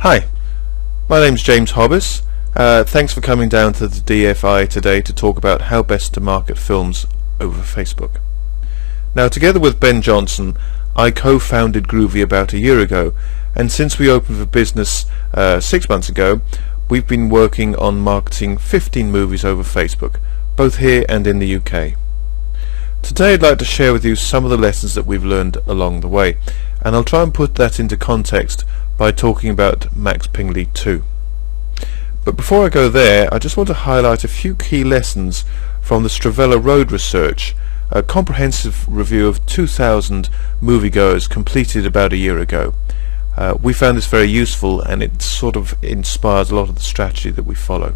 Hi, my name's James Hobbis. Thanks for coming down to the DFI today to talk about how best to market films over Facebook. Now, together with Ben Johnson, I co-founded Groovy about a year ago, and since we opened for business 6 months ago, we've been working on marketing 15 movies over Facebook, both here and in the UK. Today I'd like to share with you some of the lessons that we've learned along the way, and I'll try and put that into context by talking about Max Pingley 2. But before I go there, I just want to highlight a few key lessons from the Stravella Road research, a comprehensive review of 2,000 moviegoers completed about a year ago. We found this very useful, and it sort of inspires a lot of the strategy that we follow.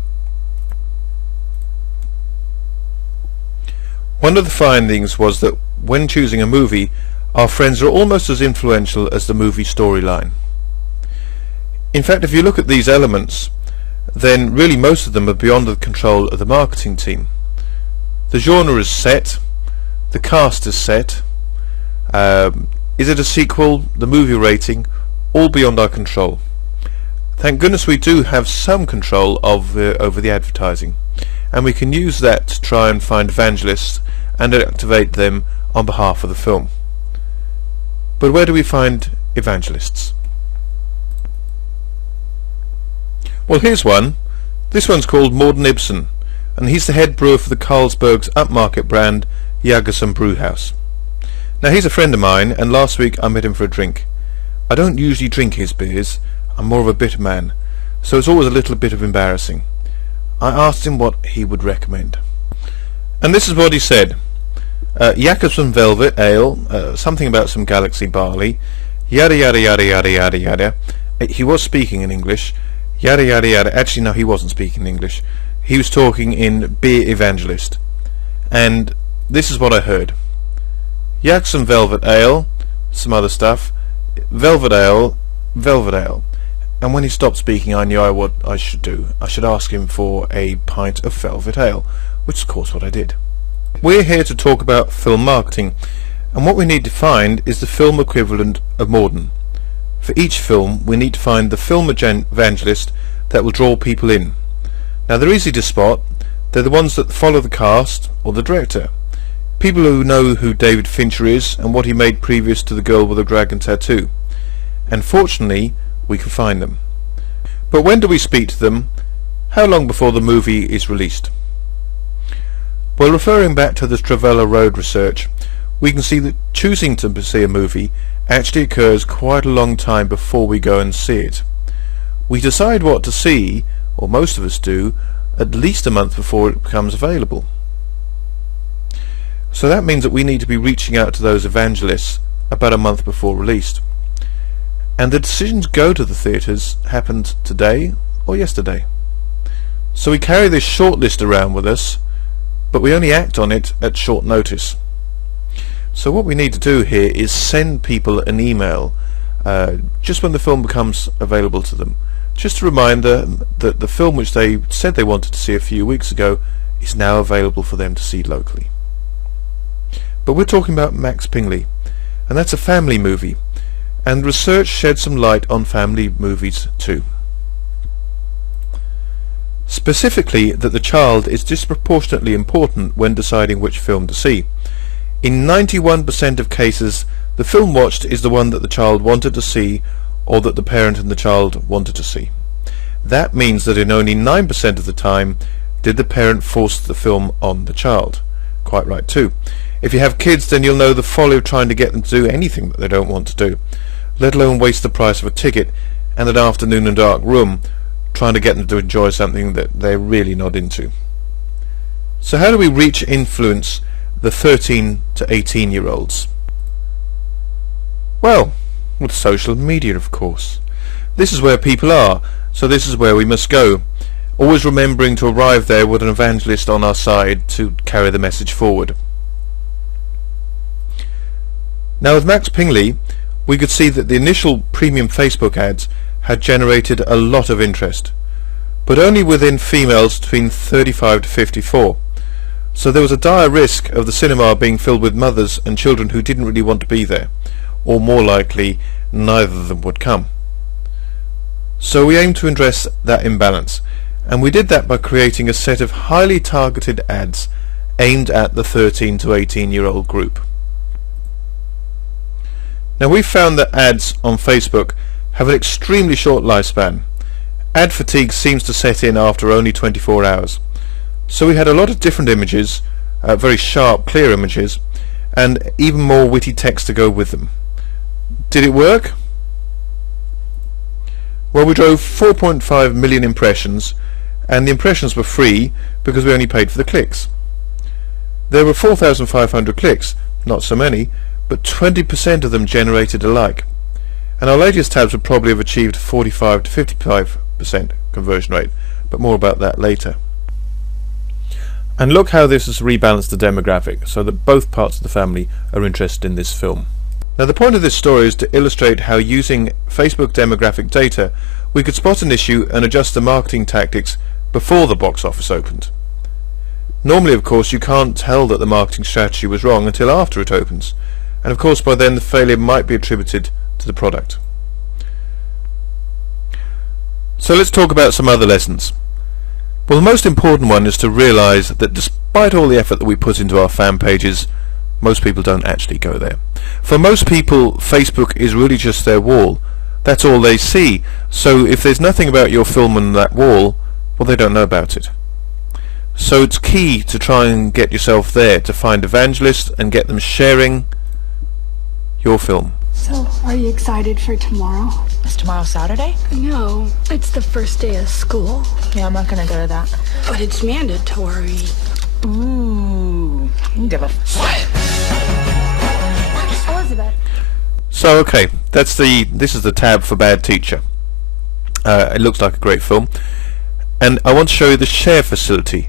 One of the findings was that when choosing a movie, our friends are almost as influential as the movie storyline. In fact, if you look at these elements, then really most of them are beyond the control of the marketing team. The genre is set, the cast is set, is it a sequel, the movie rating, all beyond our control. Thank goodness we do have some control over the advertising, and we can use that to try and find evangelists and activate them on behalf of the film. But where do we find evangelists? Well, here's one. This one's called Morden Ibsen, and he's the head brewer for the Carlsberg's upmarket brand Jagerson Brewhouse. Now, he's a friend of mine, and last week I met him for a drink. I don't usually drink his beers, I'm more of a bitter man, so it's always a little bit of embarrassing. I asked him what he would recommend, and this is what he said. Jagerson Velvet Ale, something about some Galaxy barley, yada yada yada yada yada yada. He was speaking in English. Yada yada yada. Actually, no, he wasn't speaking English. He was talking in Beer Evangelist. And this is what I heard. Jackson Velvet Ale, some other stuff. Velvet Ale, Velvet Ale. And when he stopped speaking, I knew what I should do. I should ask him for a pint of Velvet Ale, which is of course what I did. We're here to talk about film marketing, and what we need to find is the film equivalent of Morden. For each film, we need to find the film evangelist that will draw people in. Now, they're easy to spot. They're the ones that follow the cast or the director. People who know who David Fincher is and what he made previous to The Girl with the Dragon Tattoo. And fortunately, we can find them. But when do we speak to them? How long before the movie is released? Well, referring back to the Stravella Road research, we can see that choosing to see a movie actually occurs quite a long time before we go and see it. We decide what to see, or most of us do, at least a month before it becomes available. So that means that we need to be reaching out to those evangelists about a month before release. And the decision to go to the theatres happened today or yesterday. So we carry this shortlist around with us, but we only act on it at short notice. So what we need to do here is send people an email just when the film becomes available to them, just a reminder that the film which they said they wanted to see a few weeks ago is now available for them to see locally. But we're talking about Max Pingley, and that's a family movie, and research shed some light on family movies too. Specifically, that the child is disproportionately important when deciding which film to see. In 91% of cases, the film watched is the one that the child wanted to see or that the parent and the child wanted to see. That means that in only 9% of the time did the parent force the film on the child. Quite right too. If you have kids, then you'll know the folly of trying to get them to do anything that they don't want to do, let alone waste the price of a ticket and an afternoon in a dark room trying to get them to enjoy something that they're really not into. So how do we reach influence the 13 to 18-year-olds? Well, with social media, of course. This is where people are, so this is where we must go, always remembering to arrive there with an evangelist on our side to carry the message forward. Now, with Max Pingley, we could see that the initial premium Facebook ads had generated a lot of interest, but only within females between 35 to 54. So there was a dire risk of the cinema being filled with mothers and children who didn't really want to be there, or more likely, neither of them would come. So we aim to address that imbalance, and we did that by creating a set of highly targeted ads aimed at the 13 to 18-year-old group. Now we've found that ads on Facebook have an extremely short lifespan. Ad fatigue seems to set in after only 24 hours. So we had a lot of different images, very sharp, clear images, and even more witty text to go with them. Did it work? Well, we drove 4.5 million impressions, and the impressions were free because we only paid for the clicks. There were 4,500 clicks, not so many, but 20% of them generated a like. And our latest tabs would probably have achieved 45 to 55% conversion rate, but more about that later. And look how this has rebalanced the demographic, so that both parts of the family are interested in this film. Now the point of this story is to illustrate how using Facebook demographic data we could spot an issue and adjust the marketing tactics before the box office opened. Normally, of course, you can't tell that the marketing strategy was wrong until after it opens, and of course by then the failure might be attributed to the product. So let's talk about some other lessons. Well, the most important one is to realize that despite all the effort that we put into our fan pages, most people don't actually go there. For most people, Facebook is really just their wall. That's all they see. So if there's nothing about your film on that wall, well, they don't know about it. So it's key to try and get yourself there, to find evangelists and get them sharing your film. So, are you excited for tomorrow? Is tomorrow Saturday? No, it's the first day of school. Yeah, I'm not gonna go to that. But it's mandatory. Ooh, give a Elizabeth. So okay, this is the tab for Bad Teacher. It looks like a great film, and I want to show you the share facility.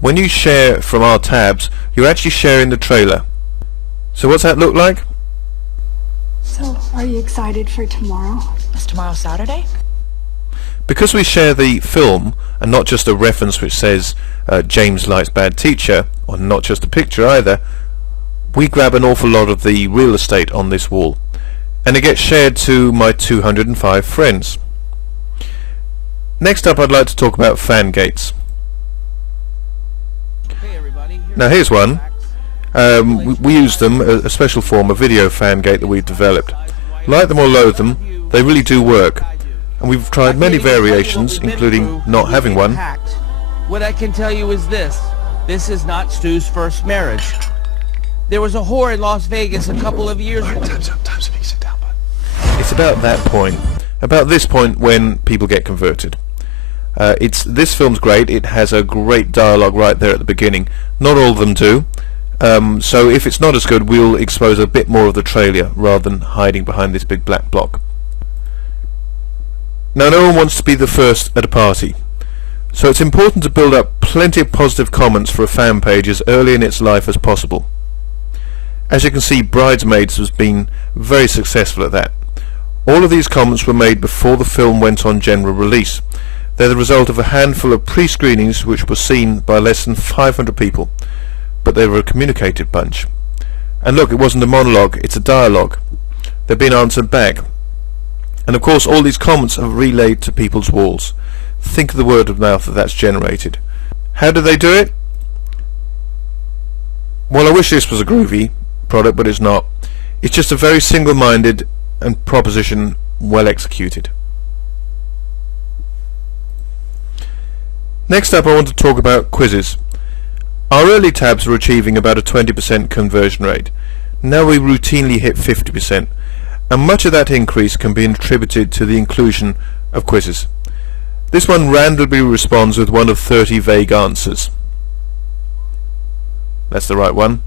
When you share from our tabs, you're actually sharing the trailer. So what's that look like? So, are you excited for tomorrow? Is tomorrow Saturday? Because we share the film and not just a reference which says James likes Bad Teacher, or not just a picture either, we grab an awful lot of the real estate on this wall, and it gets shared to my 205 friends. Next up, I'd like to talk about fan gates. Now here's one. We use them, a special form of video fan gate that we've developed. Like them or loathe them, they really do work, and we've tried many variations, including not having one. What I can tell you is this is not Stu's first marriage. There was a whore in Las Vegas a couple of years ago. Time's up, sit down, bud. It's about that point, about this point when people get converted. This film's great. It has a great dialogue right there at the beginning. Not all of them do. So if it's not as good, we'll expose a bit more of the trailer rather than hiding behind this big black block. Now, no one wants to be the first at a party, so it's important to build up plenty of positive comments for a fan page as early in its life as possible. As you can see, Bridesmaids has been very successful at that. All of these comments were made before the film went on general release. They're the result of a handful of pre-screenings which were seen by less than 500 people, but they were a communicated bunch. And look, it wasn't a monologue, it's a dialogue. They've been answered back. And of course all these comments are relayed to people's walls. Think of the word of mouth that's generated. How do they do it? Well, I wish this was a groovy product, but it's not. It's just a very single-minded and proposition well executed. Next up, I want to talk about quizzes. Our early tabs were achieving about a 20% conversion rate. Now we routinely hit 50%, and much of that increase can be attributed to the inclusion of quizzes. This one randomly responds with one of 30 vague answers. That's the right one.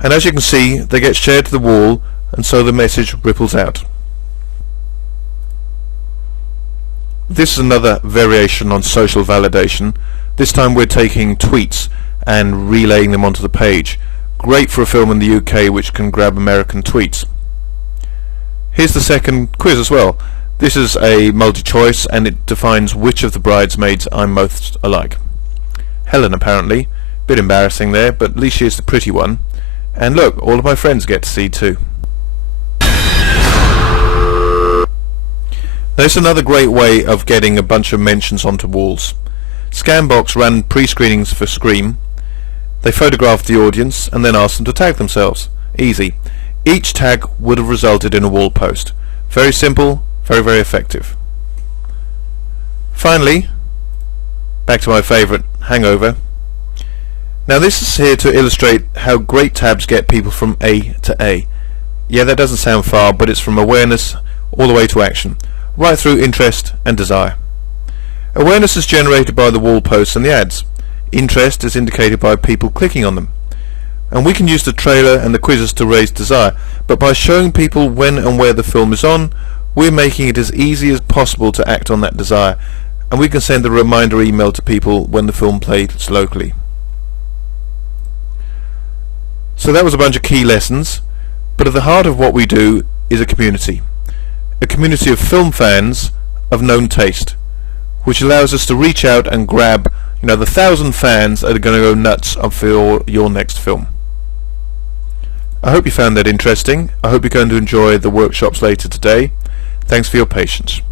And as you can see, they get shared to the wall, and so the message ripples out. This is another variation on social validation. This time we're taking tweets and relaying them onto the page. Great for a film in the UK which can grab American tweets. Here's the second quiz as well. This is a multi-choice, and it defines which of the bridesmaids I'm most alike. Helen, apparently. Bit embarrassing there, but at least she is the pretty one. And look, all of my friends get to see too. There's another great way of getting a bunch of mentions onto walls. Scanbox ran pre-screenings for Scream. They photographed the audience and then asked them to tag themselves. Easy. Each tag would have resulted in a wall post. Very simple, very effective. Finally, back to my favourite, Hangover. Now this is here to illustrate how great tabs get people from A to A. Yeah, that doesn't sound far, but it's from awareness all the way to action, right through interest and desire. Awareness is generated by the wall posts and the ads. Interest is indicated by people clicking on them. And we can use the trailer and the quizzes to raise desire, but by showing people when and where the film is on, we're making it as easy as possible to act on that desire, and we can send a reminder email to people when the film plays locally. So that was a bunch of key lessons, but at the heart of what we do is a community of film fans of known taste, which allows us to reach out and grab the 1,000 fans that are going to go nuts for your next film. I hope you found that interesting. I hope you're going to enjoy the workshops later today. Thanks for your patience.